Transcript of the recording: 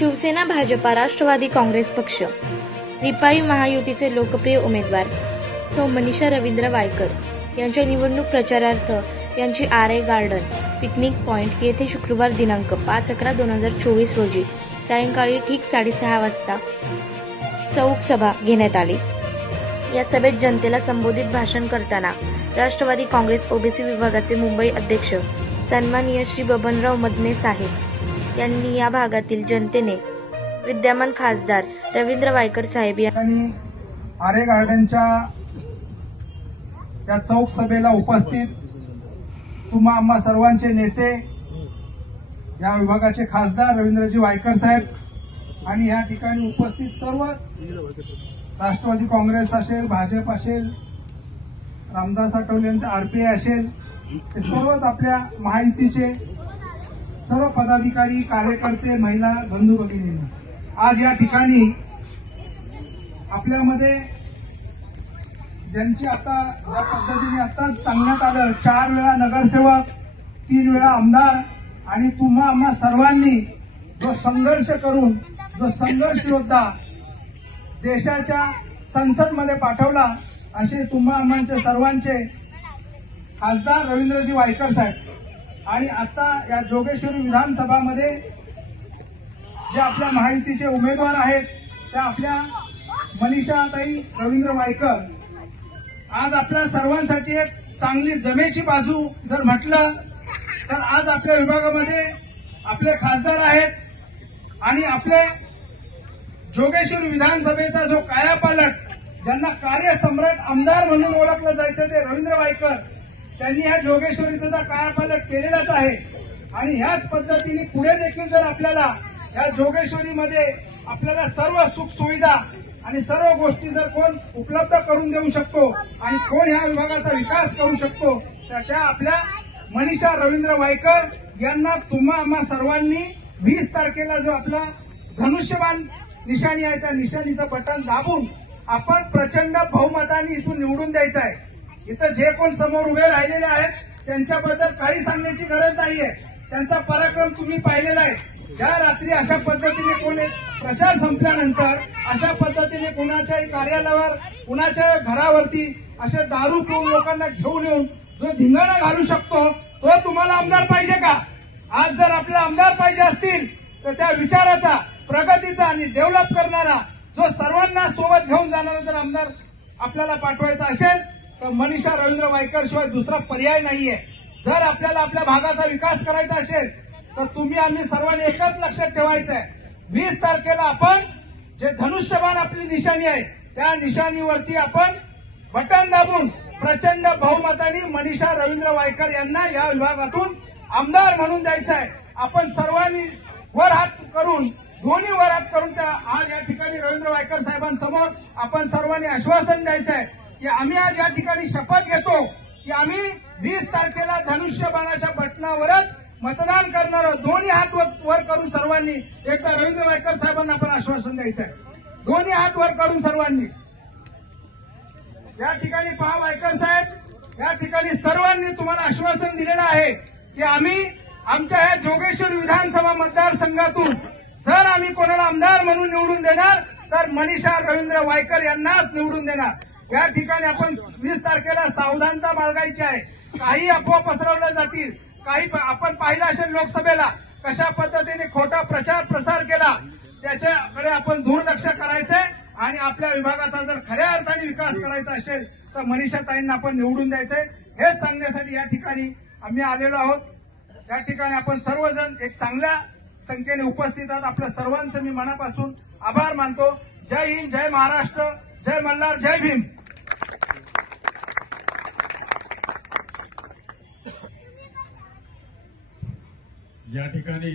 शिवसेना, भाजपा, राष्ट्रवादी काँग्रेस पक्ष, रिपाई महायुतीचे लोकप्रिय उमेदवार सौ मनीषा रवींद्र वायकर यांच्या निवडणूक प्रचारार्थ यांची आरे गार्डन पिकनिक पॉइंट येथे शुक्रवार दिनांक 5/11/2024 रोजी सायंकाळी ठीक 6:30 वाजता चौक सभा घेण्यात आली। या सभेत जनतेला संबोधित भाषण करताना राष्ट्रवादी काँग्रेस ओबीसी विभागाचे मुंबई अध्यक्ष सन्माननीय श्री बबनराव मदने साहेब यांनी या भागातील जनतेने विद्यमान खासदार रवींद्र वायकर साहेब यांनी आरे गार्डनच्या या चौक सभेला उपस्थित तुम्हा आम्हा सर्वांचे नेते, या विभागाचे खासदार रवींद्रजी वायकर साहेब आणि या ठिकाणी उपस्थित सर्व राष्ट्रवादी काँग्रेस असेल, भाजप असेल, रामदास आठवले यांचे आरपीआय असेल, हे सर्वच आपल्या महायुतीचे सर्व पदाधिकारी, कार्यकर्ते, महिला बंधू भगिनी आज या ठिकाणी आपल्यामध्ये ज्यांची आता ज्या पद्धतीने आताच सांगण्यात आलं, 4 वेळा नगरसेवक, 3 वेळा आमदार आणि तुम्हा आम्हा सर्वांनी जो संघर्ष करून जो संघर्ष योद्धा देशाच्या संसदमध्ये पाठवला, असे तुम्हा आम्हांचे सर्वांचे खासदार रवींद्रजी वायकर साहेब आणि आता या जोगेश्वरी विधानसभामध्ये जे आपल्या महायुतीचे उमेदवार आहेत त्या आपल्या मनीषाताई रवींद्र वायकर आज आपल्या सर्वांसाठी एक चांगली जमेची बाजू जर म्हटलं तर आज आपल्या विभागामध्ये आपले खासदार आहेत आणि आपले जोगेश्वरी विधानसभेचा जो कायापालट, ज्यांना कार्यसम्राट आमदार म्हणून ओळखलं जायचं ते रवींद्र वायकर, त्यांनी ह्या जोगेश्वरीचा कायापालट केलेलाच आहे। आणि ह्याच पद्धतीने पुढे देखील जर आपल्याला या जोगेश्वरीमध्ये आपल्याला सर्व सुख सुविधा आणि सर्व गोष्टी जर कोण उपलब्ध करून देऊ शकतो आणि कोण ह्या विभागाचा विकास करू शकतो तर त्या आपल्या मनीषा रवींद्र वायकर यांना तुम्हा आम्हा सर्वांनी 20 तारखेला जो आपला धनुष्यबाण निशाणी आहे त्या निशाणीचं बटन दाबून आपण प्रचंड बहुमताने इथून निवडून द्यायचं आहे। इथं जे कोण समोर उभे राहिलेले आहेत त्यांच्याबद्दल काही सांगण्याची गरज नाहीये, त्यांचा पराक्रम तुम्ही पाहिलेला आहे। ज्या रात्री अशा पद्धतीने कोणी प्रचार संपल्यानंतर अशा पद्धतीने कुणाच्याही कार्यालयावर, कुणाच्या घरावरती असे दारू पिऊन लोकांना घेऊन येऊन जो धिंगाणा घालू शकतो तो तुम्हाला आमदार पाहिजे का? आज जर आपल्याला आमदार पाहिजे असतील तर त्या विचाराचा, प्रगतीचा आणि डेव्हलप करणारा, जो सर्वांना सोबत घेऊन जाणारा जर आमदार आपल्याला पाठवायचा असेल तर मनीषा रवींद्र वायकर शिवाय दुसरा पर्याय नाहीये। जर आपल्याला आपल्या भागाचा विकास करायचा असेल तर तुम्ही आम्ही सर्वांनी एकच लक्षात ठेवायचं आहे, 20 तारखेला आपण जे धनुष्यबाण आपली निशाणी आहे त्या निशाणीवरती आपण बटन दाबून प्रचंड बहुमताने मनीषा रवींद्र वायकर यांना या विभागातून आमदार म्हणून द्यायचं आहे। आपण सर्वांनी वर हात करून, दोन्ही वर हात करून त्या आज या ठिकाणी रवींद्र वायकर साहेबांसमोर आपण सर्वांनी आश्वासन द्यायचं आहे की आम्ही आज या ठिकाणी शपथ घेतो की आम्ही 20 तारखेला धनुष्यबाणाच्या बटनावरच मतदान करणार। दोन्ही हात वर करून सर्वांनी एकदा रवींद्र वायकर साहेबांना आपण आश्वासन द्यायचं आहे, दोन्ही हात वर करून सर्वांनी। या ठिकाणी पहा वायकर साहेब, या ठिकाणी सर्वांनी तुम्हाला आश्वासन दिलेलं आहे की आम्ही आमच्या या जोगेश्वरी विधानसभा मतदारसंघातून जर आम्ही कोणाला आमदार म्हणून निवडून देणार तर मनीषा रवींद्र वायकर यांनाच निवडून देणार। या ठिकाणी आपण 20 तारखेला सावधानता बाळगायची आहे। काही अफवा पसरवल्या जातील, काही आपण पाहिलं असेल लोकसभेला कशा पद्धतीने खोटा प्रचार प्रसार केला, त्याच्याकडे आपण दुर्लक्ष करायचंय आणि आपल्या विभागाचा जर खऱ्या अर्थाने विकास करायचा असेल तर मनीषाताईंना आपण निवडून द्यायचंय हे सांगण्यासाठी या ठिकाणी आम्ही आलेलो आहोत। या ठिकाणी आपण सर्वजण एक चांगल्या संख्येने उपस्थित आहात। आपल्या सर्वांचं मी मनापासून आभार मानतो। जय हिंद, जय महाराष्ट्र, जय मल्हार, जय भीम। या ठिकाणी